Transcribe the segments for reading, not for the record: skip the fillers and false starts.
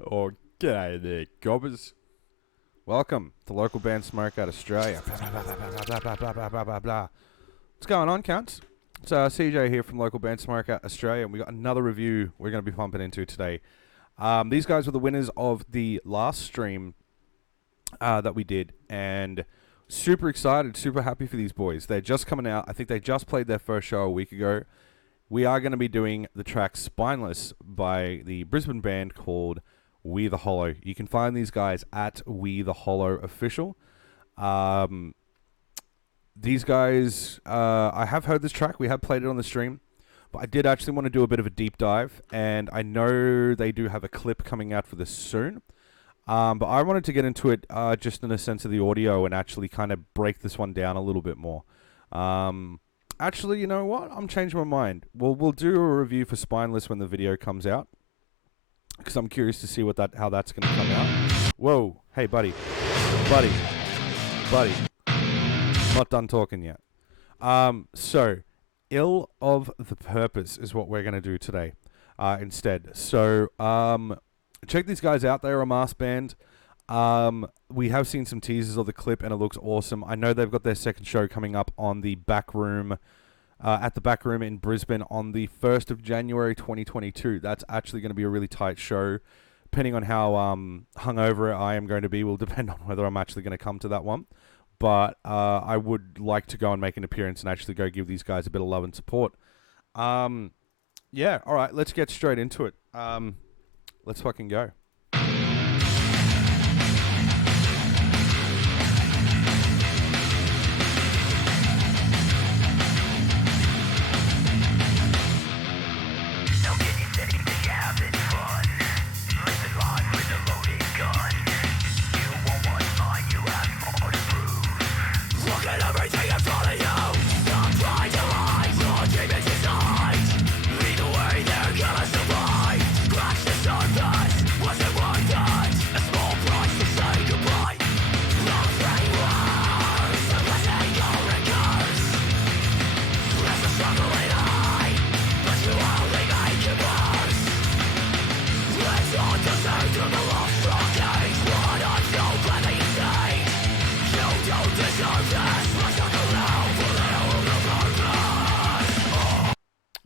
Or g'day there, gobbers. Welcome to local band Smokeout Australia. What's going on, cunts? It's CJ here from local band Smokeout Australia, and we got another review we're going to be pumping into today. These guys were the winners of the last stream that we did, and super excited, super happy for these boys. They're just coming out. I think they just played their first show a week ago. We are going to be doing the track Spineless by the Brisbane band called We the Hollow. You can find these guys at We the Hollow Official. These guys, I have heard this track. We have played it on the stream. But I did actually want to do a bit of a deep dive. And I know they do have a clip coming out for this soon. But I wanted to get into it just in a sense of the audio and actually kind of break this one down a little bit more. Actually, you know what? I'm changing my mind. We'll do a review for Spineless when the video comes out, because I'm curious to see how that's going to come out. Whoa, hey buddy, not done talking yet. So Ill of the Purpose is what we're going to do today instead. So check these guys out. They're a mass band. We have seen some teasers of the clip and it looks awesome. I know they've got their second show coming up on the back room, at the back room in Brisbane on the 1st of January 2022. That's actually going to be a really tight show. Depending on how hungover I am going to be will depend on whether I'm actually going to come to that one. But I would like to go and make an appearance and actually go give these guys a bit of love and support. Yeah, all right, let's get straight into it. Let's fucking go.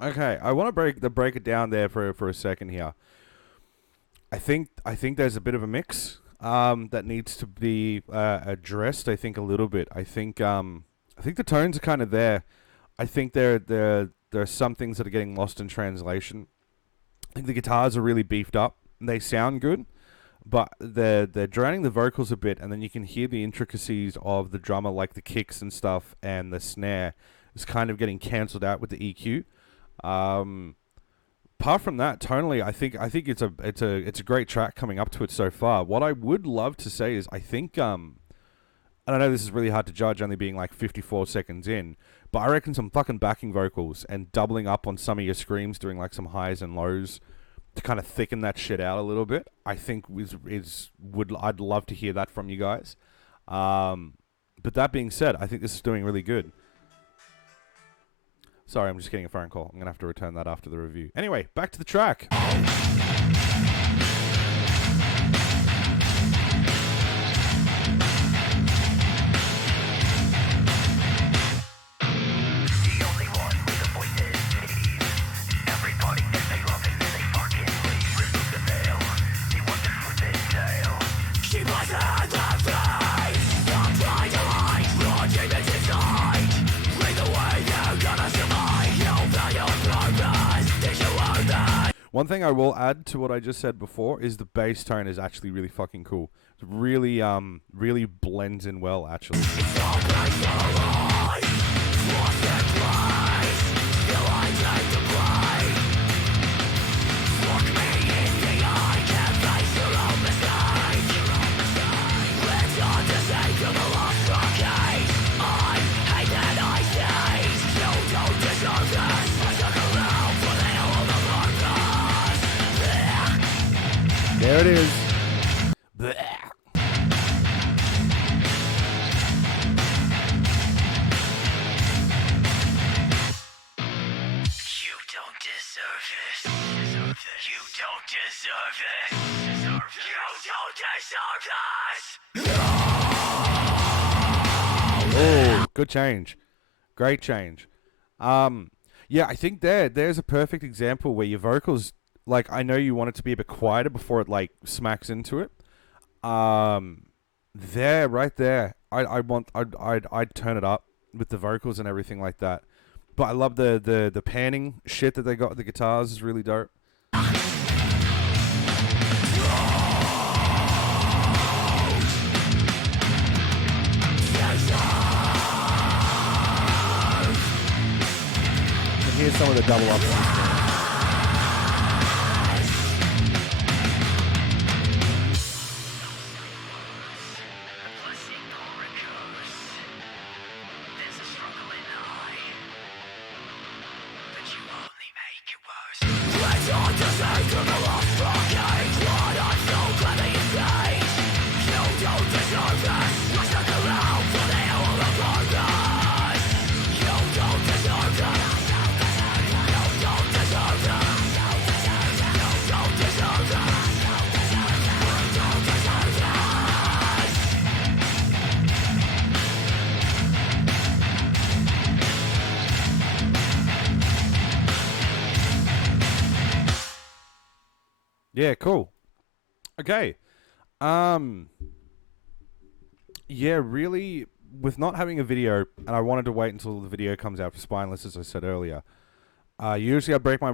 Okay, I want to break it down there for a second here. I think there's a bit of a mix that needs to be addressed. I think a little bit. I think the tones are kind of there. I think there are some things that are getting lost in translation. I think the guitars are really beefed up. And they sound good, but they're drowning the vocals a bit, and then you can hear the intricacies of the drummer, like the kicks and stuff, and the snare is kind of getting cancelled out with the EQ. Apart from that, tonally, I think it's a great track coming up to it so far. What I would love to say is I think and I know this is really hard to judge, only being like 54 seconds in, but I reckon some fucking backing vocals and doubling up on some of your screams, doing like some highs and lows to kind of thicken that shit out a little bit, I think I'd love to hear that from you guys. But that being said, I think this is doing really good. Sorry, I'm just getting a phone call. I'm going to have to return that after the review. Anyway, back to the track. One thing I will add to what I just said before is the bass tone is actually really fucking cool. It really, really blends in well, actually. There it is. Blech. You don't deserve this. You don't deserve this. Oh, good change. Great change. Yeah, I think there's a perfect example where your vocals, like, I know you want it to be a bit quieter before it, like, smacks into it. There, right there. I'd turn it up with the vocals and everything like that. But I love the panning shit that they got with the guitars is really dope. And here's some of the double ups. Yeah, cool. Okay. Yeah, really, with not having a video, and I wanted to wait until the video comes out for Spineless, as I said earlier. Usually I break my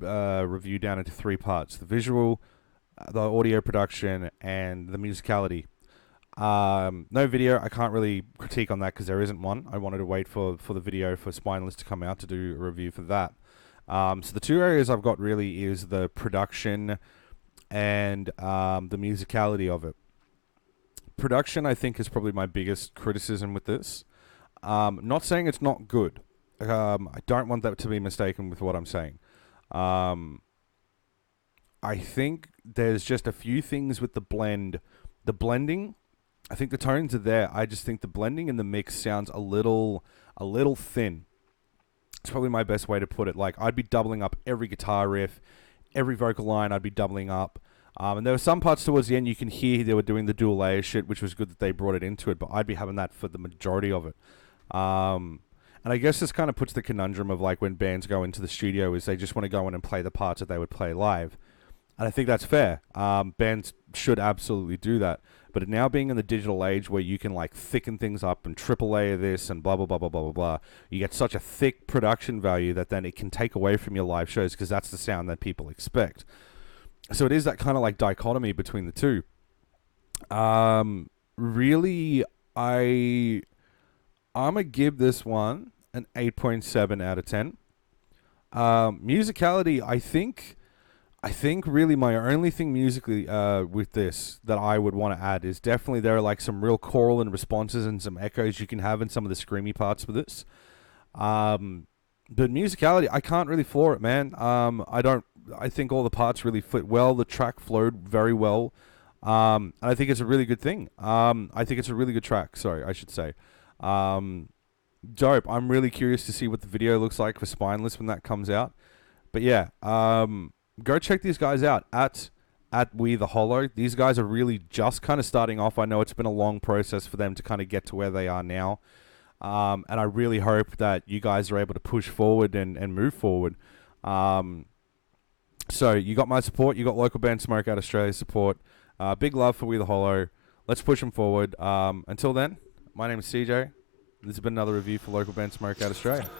review down into 3 parts: the visual, the audio production, and the musicality. No video, I can't really critique on that because there isn't one. I wanted to wait for the video for Spineless to come out to do a review for that. So the 2 areas I've got really is the production and the musicality of it. Production, I think, is probably my biggest criticism with this. Not saying it's not good. I don't want that to be mistaken with what I'm saying. I think there's just a few things with the blend. The blending, I think the tones are there. I just think the blending and the mix sounds a little thin. It's probably my best way to put it. Like, I'd be doubling up every guitar riff, every vocal line I'd be doubling up. And there were some parts towards the end you can hear they were doing the dual layer shit, which was good that they brought it into it, but I'd be having that for the majority of it. And I guess this kind of puts the conundrum of, like, when bands go into the studio is they just want to go in and play the parts that they would play live. And I think that's fair. Bands should absolutely do that. But now being in the digital age where you can, like, thicken things up and triple layer this and blah, blah, blah, blah, blah, blah, blah, you get such a thick production value that then it can take away from your live shows because that's the sound that people expect. So it is that kind of, like, dichotomy between the two. Really, I'm going to give this one an 8.7 out of 10. Musicality, I think really my only thing musically with this that I would want to add is definitely there are, like, some real choral and responses and some echoes you can have in some of the screamy parts with this. But musicality, I can't really floor it, man. I think all the parts really fit well. The track flowed very well. And I think it's a really good thing. I think it's a really good track. Sorry, I should say. Dope. I'm really curious to see what the video looks like for Spineless when that comes out. But yeah, go check these guys out at We The Hollow. These guys are really just kind of starting off. I know it's been a long process for them to kind of get to where they are now. And I really hope that you guys are able to push forward and move forward. So you got my support. You got local band Smokeout Australia's support. Big love for We The Hollow. Let's push them forward. Until then, my name is CJ. This has been another review for local band Smokeout Australia.